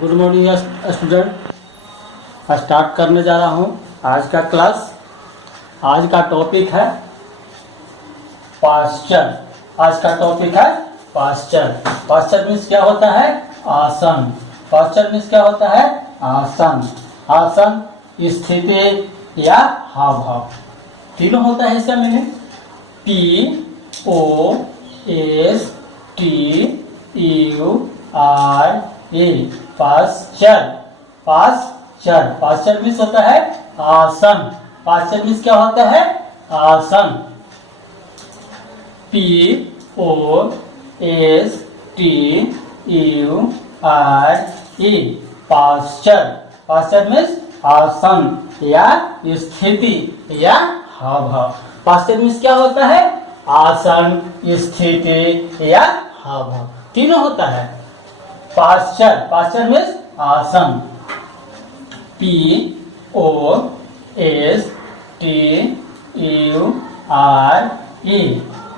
Good morning student. Start करने जा रहा हूँ आज का क्लास। आज का टॉपिक है पास्चर। आज का टॉपिक है पास्चर। पास्चर मीन्स क्या होता है? आसन। पास्चर मीन्स क्या होता है? आसन। आसन, स्थिति या हाव भाव, तीनों होता है इसका meaning. POSTURE, posture. Posture, posture means होता है आसन। पास्चर मीन्स क्या होता है? आसन। POSTURE, posture. पास्चर मीन्स आसन या स्थिति या हाव भाव। पास्चर मीन्स क्या होता है? आसन, स्थिति या हाव भाव, तीनों होता है। पास्चर, पास्चर मीन्स आसन। POSTURE,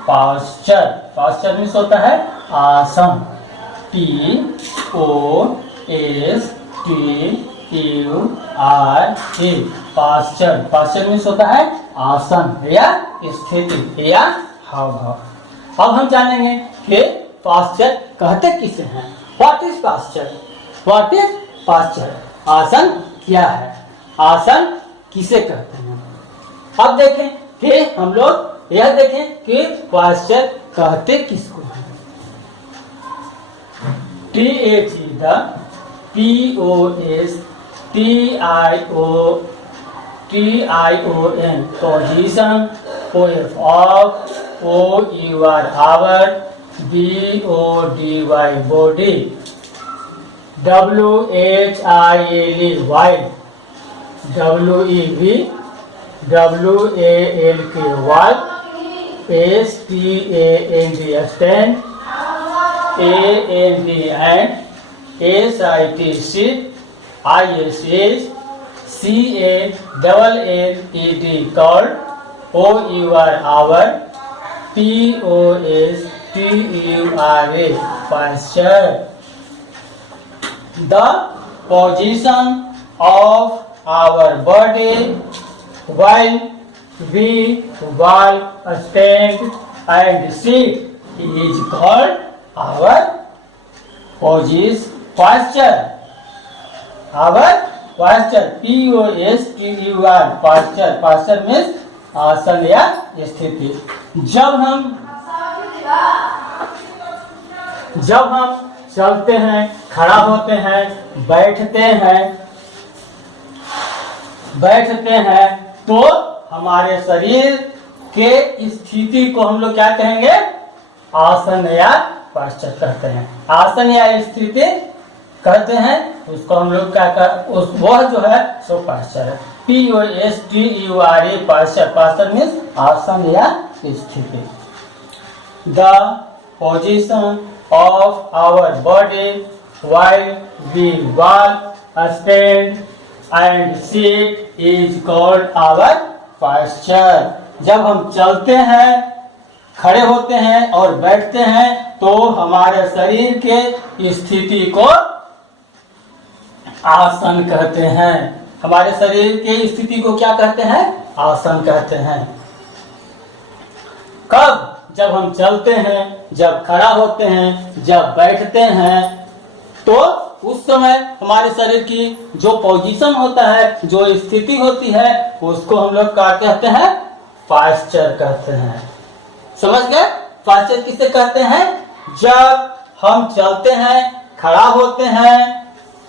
posture. पास्चर मीन्स होता है आसन। POSTURE, posture. पास्चर मीन्स होता है आसन या स्थिति या हाव भाव। अब हम जानेंगे कि पास्चर कहते किसे हैं। What is posture? What is posture? आसन क्या है? आसन किसे कहते हैं? अब देखें कि हम लोग यह देखें कि पास्चर कहते किसको हैं। POSTION, position, OF, OUR, hour, BODY, body, WHILE, while, WEV, WALK, wall, STAND, stand, AND, and, SIT, sit, ISH, CANNED, called, OUR, hour, POSTURE, posture. The position of our body while we walk, stand, and sit is called our posture. Our posture, POSTURE, posture. Posture means आसन या स्थिति। जब हम चलते हैं, खड़ा होते हैं, बैठते हैं तो हमारे शरीर के स्थिति को हम लोग क्या कहेंगे? आसन या पास्चर कहते हैं। आसन या स्थिति कहते हैं उसको हम लोग क्या वह जो है सो पास्चर है। POSTURE, posture. पास्चर मीन्स आसन या स्थिति। The position of our body while we walk, stand, and sit is called our posture. जब हम चलते हैं, खड़े होते हैं और बैठते हैं तो हमारे शरीर के स्थिति को आसन कहते हैं। हमारे शरीर के स्थिति को क्या कहते हैं? आसन कहते हैं। कब? जब हम चलते हैं, जब खड़ा होते हैं, जब बैठते हैं तो उस समय हमारे शरीर की जो पोजीशन होता है, जो स्थिति होती है, उसको हम लोग क्या कहते हैं? पास्चर कहते हैं। समझ गए? पास्चर किसे कहते हैं? जब हम चलते हैं, खड़ा होते हैं,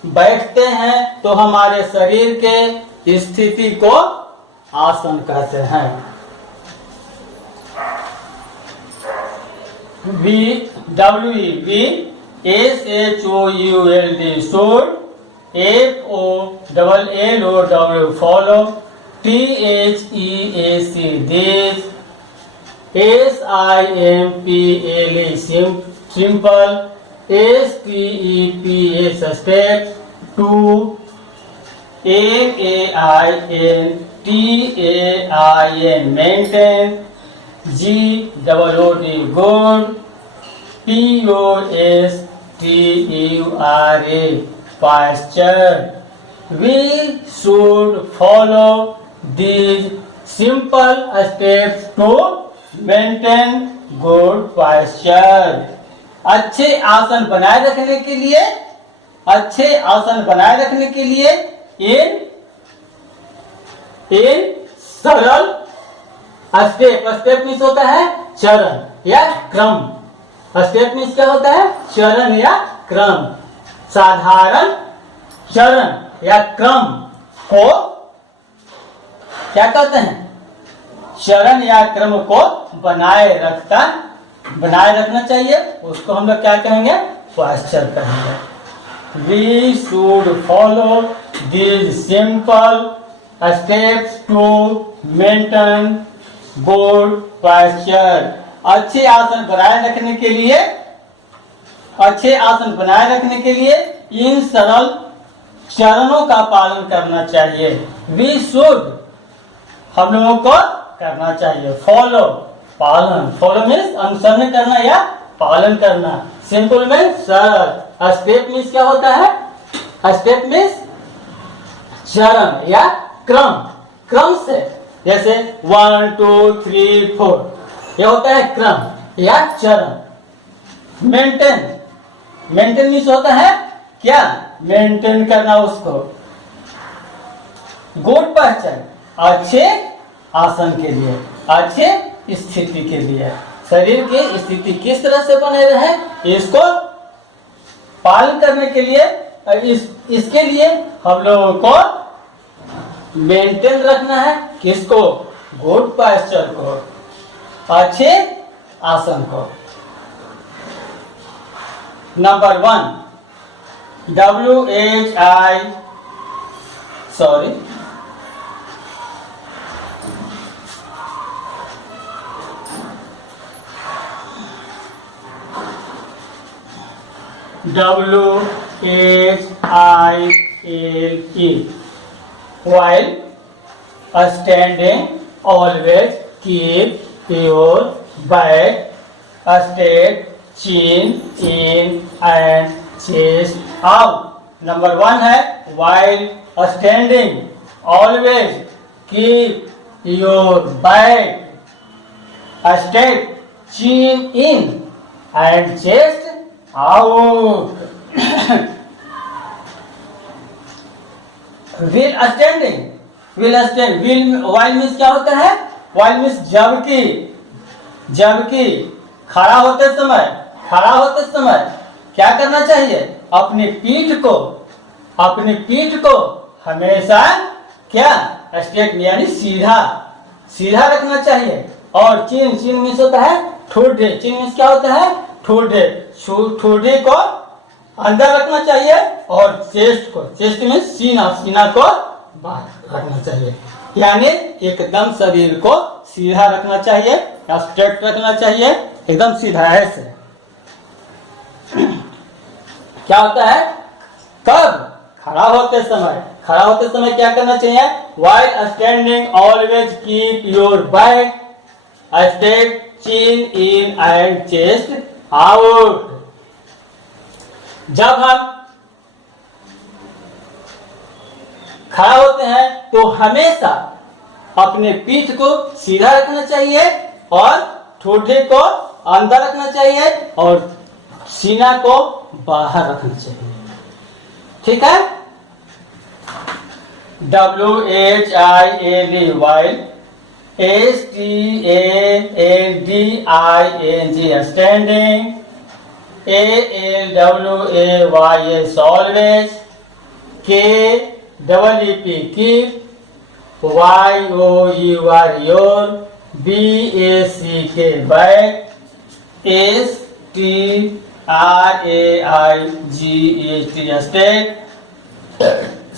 बैठते हैं तो हमारे शरीर के स्थिति को आसन कहते हैं। WEV, SHOULD, should, FOLLOW, follow, THEAC, this, SIMPLE, simple, STEP, suspect, to, MAINTAIN, maintain, GOOD, good, POSTURE, posture. We should follow these simple steps to maintain good posture. अच्छे आसन बनाए रखने के लिए इन सरल स्टेप मीन्स होता है चरण या क्रम। स्टेप मीन्स क्या होता है? चरण या क्रम। साधारण चरण या क्रम को क्या कहते हैं? चरण या क्रम को बनाए रखना चाहिए, उसको हम लोग क्या कहेंगे? पोस्चर कहेंगे। We should follow these simple steps to maintain good posture. अच्छे आसन बनाए रखने के लिए इन सरल चरणों का पालन करना चाहिए। We should हम लोगों को करना चाहिए। फॉलो मीन्स अनुसरण करना या पालन करना। सिंपल में सरल। स्टेप मीन्स क्या होता है? स्टेप मीन्स चरण या क्रम से, जैसे 1 2 3 4 ये होता है क्रम या चरण। मेंटेन मीन्स होता है क्या? मेंटेन करना उसको। गुड पोस्चर अच्छे आसन के लिए, अच्छे स्थिति के लिए। शरीर की स्थिति किस तरह से बने रहे इसको पालन करने के लिए, इसके लिए हम लोगों को मेंटेन रखना है। किसको? गुड पोस्चर को, अच्छे आसन को। Number 1 WHILE. While standing, always keep your back straight, chin in and chest out. Number 1 है while standing, always keep your back straight, chin in and chest out. while means क्या होता है? while means जबकि खड़ा होते समय क्या करना चाहिए? अपनी पीठ को हमेशा क्या? स्ट्रेट यानी सीधा रखना चाहिए। और चिन मीन्स होता है ठोडे। चिन मीन्स क्या होता है? ठोडे को अंदर रखना चाहिए और चेस्ट मीन्स सीना को बाहर रखना चाहिए। यानी एकदम शरीर को सीधा रखना चाहिए, स्ट्रेट रखना चाहिए, एकदम सीधा ऐसे। क्या होता है? कब? खड़ा होते समय क्या करना चाहिए? while standing always keep your back straight, chin in and chest out. जब हम खड़ा होते हैं तो हमेशा अपने पीठ को सीधा रखना चाहिए और ठोडे को अंदर रखना चाहिए और सीना को बाहर रखना चाहिए। ठीक है? WHILE while STANDING standing, ALWAYS always, KEEP keep, YOUR your, BACK back, STRAIGHT state,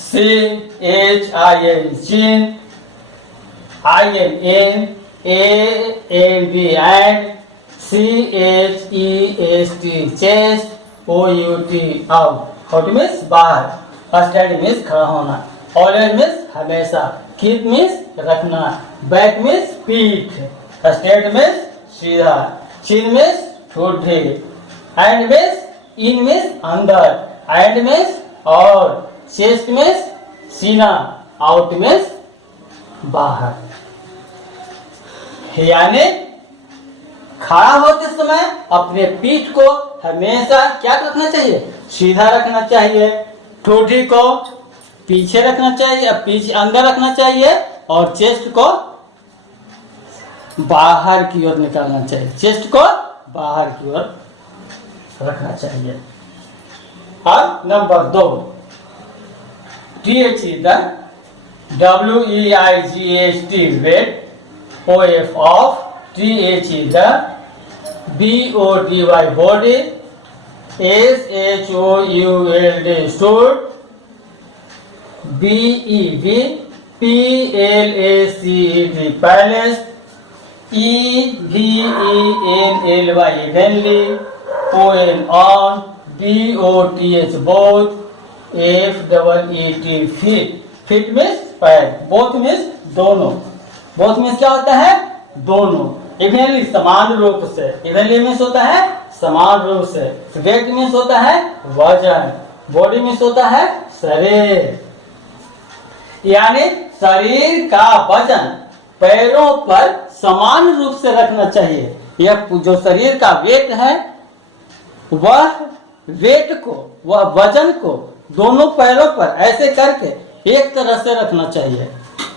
CHIN chin, INN AND and, CHEST chest, OUT out. Out means बाहर, standing means खड़ा होना, always means हमेशा, keep means रखना, back means पीठ, straight means सीधा, chin means ठोडे, and means in means अंदर, and means और chest means सीना, आउट मीन्स बाहर। यानी खड़ा होते समय अपने पीठ को हमेशा क्या रखना चाहिए, सीधा रखना चाहिए। ठोड़ी को पीछे रखना चाहिए, पीछे अंदर रखना चाहिए और चेस्ट को बाहर की ओर निकालना चाहिए, चेस्ट को बाहर की ओर रखना चाहिए। अब number 2, TH is the WEIGHT weight, OF of TH is the BODY body, SHOULD stood, BEV PLACED palace, EVENLY evenly, ON on, BOTH both, FEET fit, fit means पैर, both means दोनों, both means क्या होता है, दोनों। Evenly समान रूप से, evenly means होता है समान रूप से, वेट मीन्स होता है वजन, बॉडी मीन्स होता है शरीर। यानी शरीर का वजन पैरों पर समान रूप से रखना चाहिए। यह जो शरीर का वेट है वह वेट को, वह वजन को दोनों पैरों पर ऐसे करके एक तरह से रखना चाहिए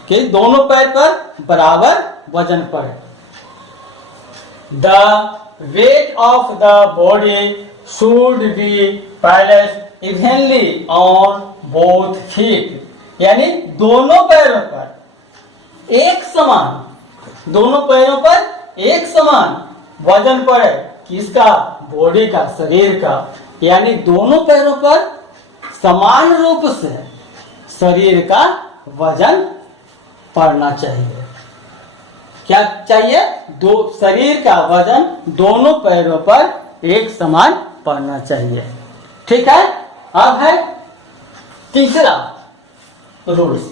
कि दोनों पैर पर बराबर वजन पड़े। The weight of the body should be balanced evenly on both feet, यानी दोनों पैरों पर एक समान, दोनों पैरों पर एक समान वजन पड़े। किसका, बॉडी का, शरीर का। यानी दोनों पैरों पर समान रूप से शरीर का वजन पड़ना चाहिए। क्या चाहिए, दो शरीर का वजन दोनों पैरों पर एक समान पड़ना चाहिए। ठीक है। अब है तीसरा rules,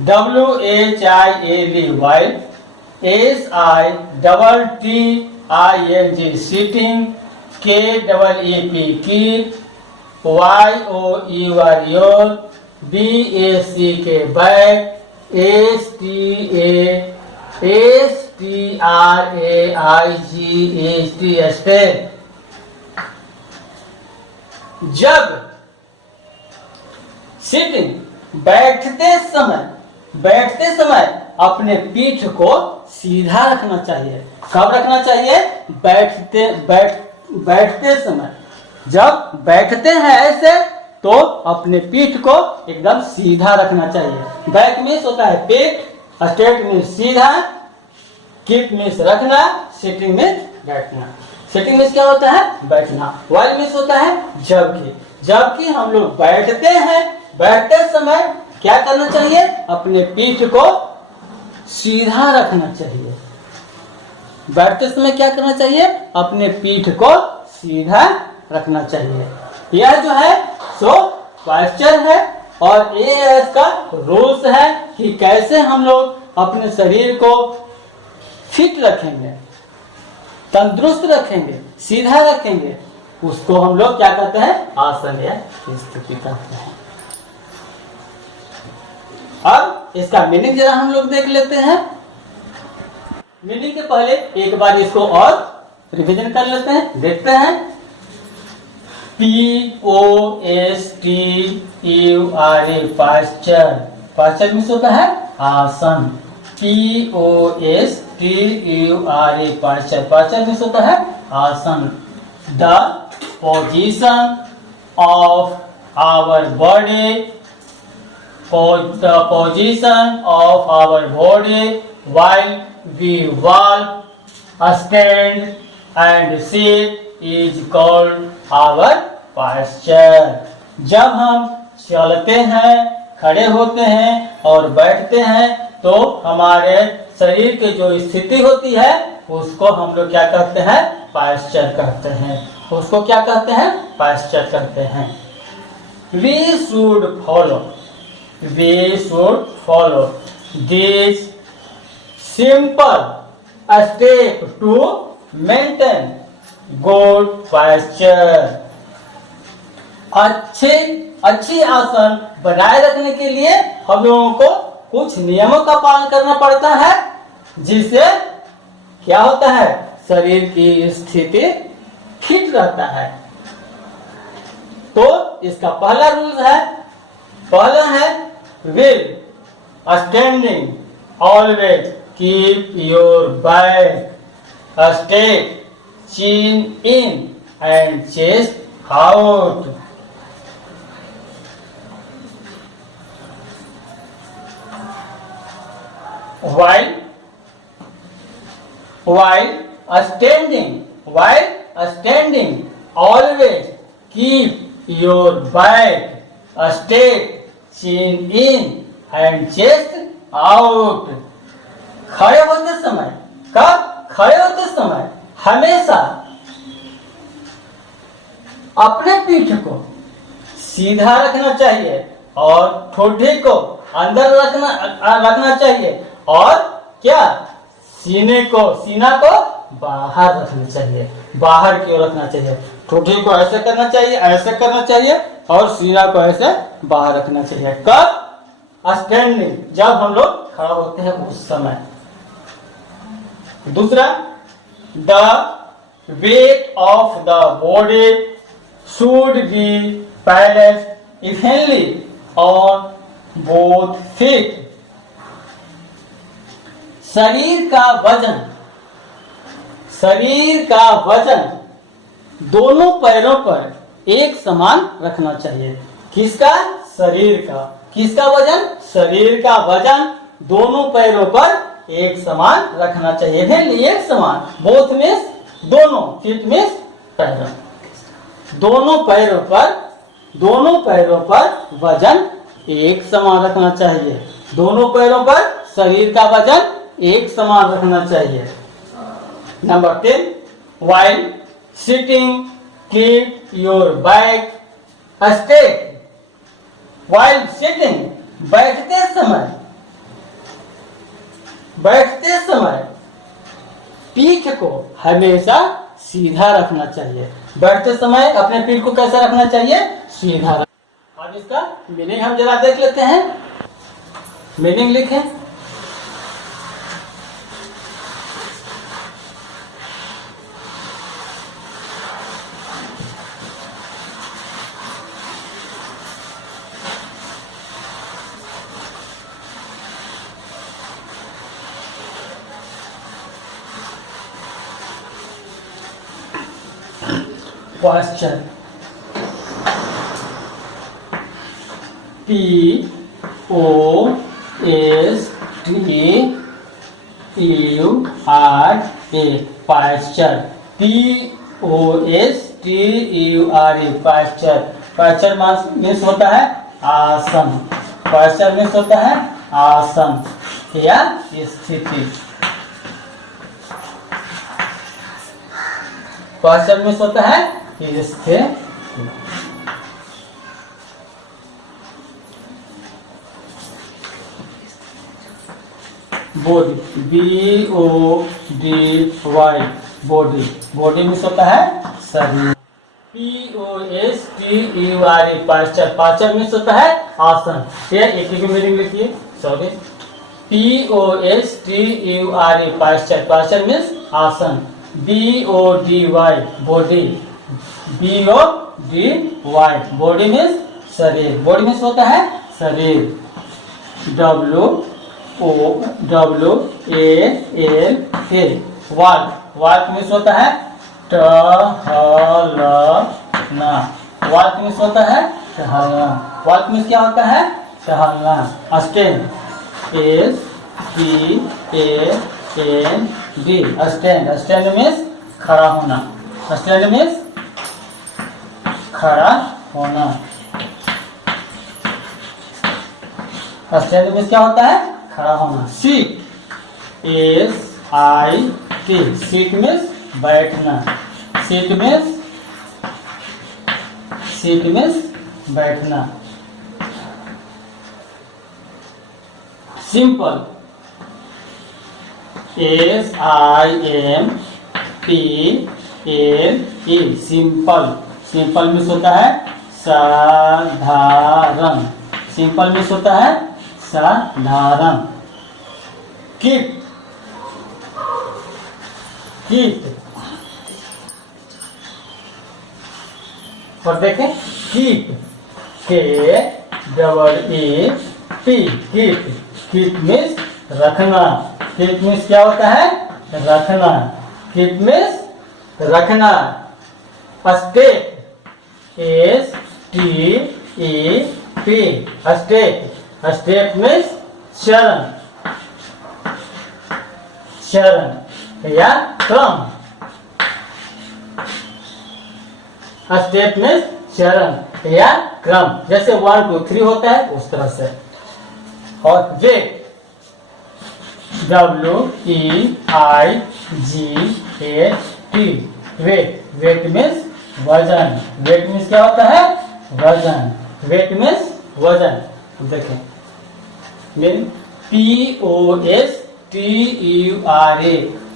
WHIAD while, SITTING sitting, KEEP keep, YOUR BACK back, STRAIGHT step। जब सिटिंग बैठते समय अपने पीठ को सीधा रखना चाहिए। कब रखना चाहिए, बैठते समय। जब बैठते हैं ऐसे तो अपने पीठ को एकदम सीधा रखना चाहिए। बैक मीन्स होता है पेट, स्ट्रेट मीन्स सीधा, कीप मीन्स रखना, सिटिंग मीन्स बैठना। सिटिंग मीन्स क्या होता है, बैठना। वाइल मीन्स होता है जबकि हम लोग बैठते हैं, बैठते समय क्या करना चाहिए, अपने पीठ को सीधा रखना चाहिए। बैठते समय क्या करना चाहिए, अपने पीठ को सीधा रखना चाहिए। यह जो है सो पोस्चर है और ये इसका रूल्स है कि कैसे हम लोग अपने शरीर को फिट रखेंगे, तंदुरुस्त रखेंगे, सीधा रखेंगे। उसको हम लोग क्या कहते हैं, आसन या स्थिति कहते हैं। अब इसका मीनिंग जरा हम लोग देख लेते हैं। मीनिंग के पहले एक बार इसको और रिवीजन कर लेते हैं, देखते हैं। POSTURE पास्चर, पास्चर मीन्स होता है आसन। POSTURE पास्चर, पास्चर मीन्स होता है आसन। The position of our body, the position of our body while we walk, stand and sit is called our posture। जब हम चलते हैं, खड़े होते हैं और बैठते हैं तो हमारे शरीर की जो स्थिति होती है उसको हम लोग क्या कहते हैं, posture कहते हैं। उसको क्या कहते हैं, posture कहते हैं। We should follow this simple step to maintain good posture। अच्छे अच्छी आसन बनाए रखने के लिए हम लोगों को कुछ नियमों का पालन करना पड़ता है, जिससे क्या होता है, शरीर की स्थिति फिट रहता है। तो इसका पहला रूल है, पहला है will standing always keep your back straight, chin in and chest out. While standing, always keep your back straight, chin in and chest out. खड़े होते समय, कब? खड़े होते समय हमेशा अपने पीठ को सीधा रखना चाहिए और ठोडी को अंदर रखना चाहिए, और क्या, सीना को बाहर रखना चाहिए, बाहर की ओर रखना चाहिए। ठोडी को ऐसे करना चाहिए, ऐसे करना चाहिए, और सीना को ऐसे बाहर रखना चाहिए। कब? स्टैंडिंग, जब हम लोग खड़ा होते हैं उस समय। दूसरा, the weight of the body should be balanced evenly on both feet. शरीर का वजन दोनों पैरों पर एक समान रखना चाहिए। किसका? शरीर का। किसका वजन? शरीर का वजन दोनों पैरों पर एक समान रखना चाहिए। एक समान, बोथ मीन्स दोनों, फीट मीन्स पैरों, दोनों पैरों पर वजन एक समान रखना चाहिए। दोनों पैरों पर शरीर का वजन एक समान रखना चाहिए। Number 10, while sitting keep your back straight. while sitting, बैठते समय पीठ को हमेशा सीधा रखना चाहिए। बैठते समय अपने पीठ को कैसा रखना चाहिए? सीधा। अब इसका मीनिंग हम जरा देख लेते हैं। मीनिंग लिखें। Posture, P-O-S-T-U-R-A, posture, P-O-S-T-U-R-A, posture। posture means होता है आसन। posture मीन्स होता है आसन या स्थिति। posture मीन्स होता है स्थिति। Body, B-O-D-Y, body. Body means होता है शरीर। P-O-S-T-U-R-E, posture। posture मीन्स होता है आसन। एक ही मीनिंग लिखिए, sorry. P-O-S-T-U-R-E, posture। posture means आसन। B-O-D-Y, body. B-O-D-Y, body means शरीर। बॉडी मीन्स होता है शरीर। W-O-W-A-L-K, walk. वॉक मीन्स होता है टहलना। वॉक मीन्स होता है टहलना। वॉक मीन्स क्या होता है? टहलना। Stand, S-T-A-N-D, stand. Stand means खड़ा होना। स्टैंड मीन्स खड़ा होना। स्टैंड मीन्स क्या होता है? खड़ा होना। सीट, S-I-T, सीट मीन्स बैठना। सीट मीन्स बैठना। Simple, S-I-M-P-L-E, simple. Simple means होता है साधारण, सिंपल मीन्स होता है साधारण। कीट, कीट, और देखें कीट, के डबल ए पी, कीट। कीट मीन्स रखना, कीट मीन्स क्या होता है रखना, कीट मीन्स रखना। Step, S T E P, step, step means चरण, चरण या क्रम। स्टेप मीन्स चरण या क्रम, जैसे 1 2 3 होता है उस तरह से। और weight, WEIGHT, weight, weight means वजन, वेट मीन्स क्या होता है वजन, वेट मीन्स वजन। देखें POSTURA,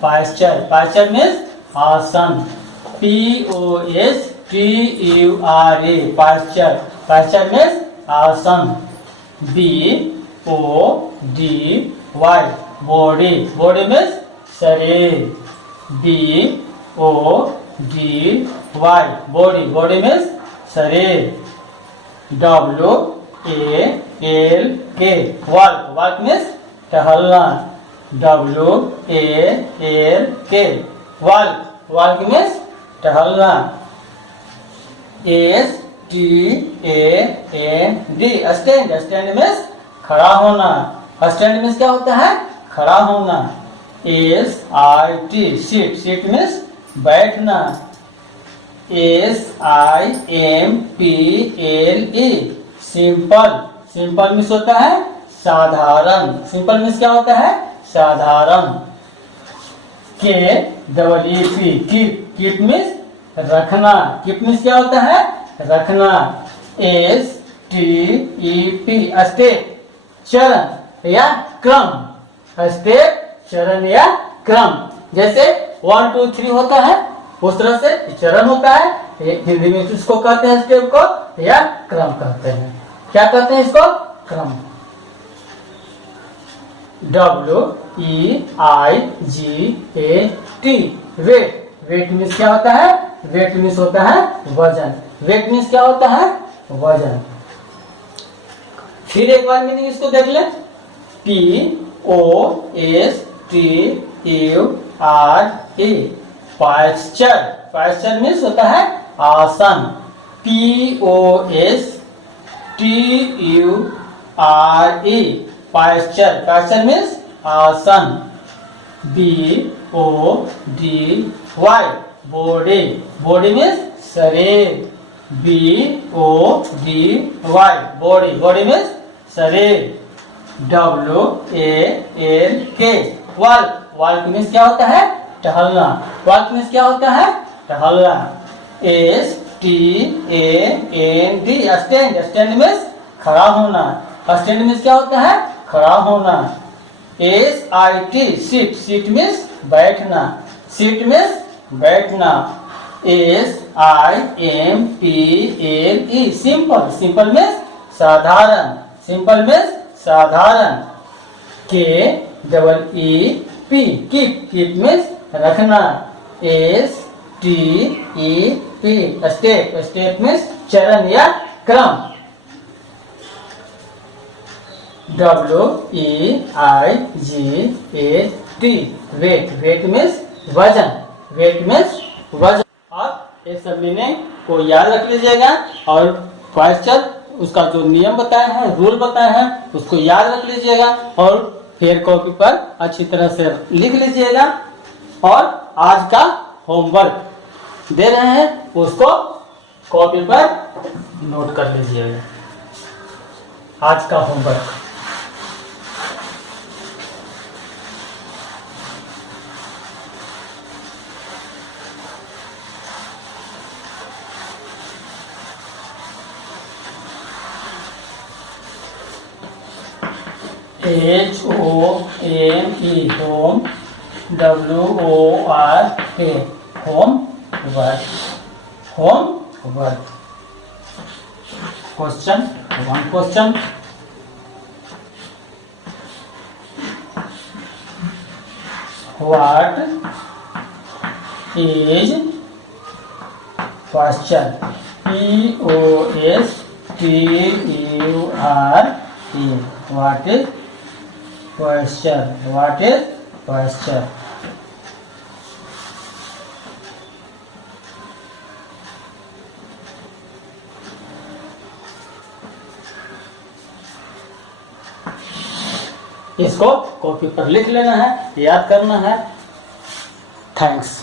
पास्चर, पास्चर मीन्स आसन, POSTURA, पास्चर, पास्चर मीन्स आसन। BODY, बॉडी, बॉडी मीन्स शरीर, BODY, बॉडी, बॉडी मीन्स शरीर। WALK, वॉक, वॉक मीन्स टहलना, WALK, वॉक, वॉक मीन्स टहलना। STAND, स्टैंड, स्टैंड मीन्स खड़ा होना, स्टैंड मीन्स क्या होता है खड़ा होना। SIT, सीट, सीट मीन्स बैठना। SIMPLE, सिंपल, सिंपल मीन्स होता है साधारण, सिंपल मीन्स क्या होता है साधारण। KEEP, कीप, कीप मीन्स रखना, कीप मीन्स क्या होता है रखना। STEP, स्टेप, चरण या क्रम, स्टेप, चरण या क्रम, जैसे 1 2 3 होता है उस तरह से चरण होता है। हिंदी में इसको कहते हैं स्टेप को या क्रम कहते हैं, क्या कहते हैं इसको क्रम। WEIGHT, वेट, वेट मीन्स क्या होता है वेट मीन्स होता है वजन, वेट मीन्स क्या होता है वजन। फिर एक बार मीनिंग इसको देख ले। POSTURA, पास्चर, पास्चर मीन्स होता है आसन। POSTURE, पास्चर, पास्चर मीन्स आसन। BODY, बॉडी, बॉडी मीन्स शरीर, BODY, बॉडी, बॉडी मीन्स शरीर। WALK, वॉक, वॉक मीन्स क्या होता है टहलना, वॉक मीन्स क्या होता है टहलना। STAND, स्टैंड, स्टैंड मीन्स खड़ा होना, स्टैंड मीन्स क्या होता है खड़ा होना। SIT, सीट, सीट मीन्स बैठना, सीट मीन्स बैठना। SIMPLE, सिंपल, सिंपल मीन्स साधारण, सिंपल मीन्स साधारण। KEEP, कीप, कीप मीन्स रखना। STEP, स्टेप, स्टेप मीन्स चरण या क्रम। WEIGHT, वेट, वेट मीन्स वजन, वेट मीन्स वजन। आप ये सब मीनिंग को याद रख लीजिएगा और क्वेश्चन उसका जो नियम बताया है रूल बताया है उसको याद रख लीजिएगा और फिर कॉपी पर अच्छी तरह से लिख लीजिएगा। और आज का होमवर्क दे रहे हैं उसको कॉपी पर नोट कर लीजिएगा। आज का homework HOME, home, WORK, home work, home work. Question, one question. What is question, POSTURE, what is question, what is question. इसको कॉपी पर लिख लेना है, याद करना है। थैंक्स।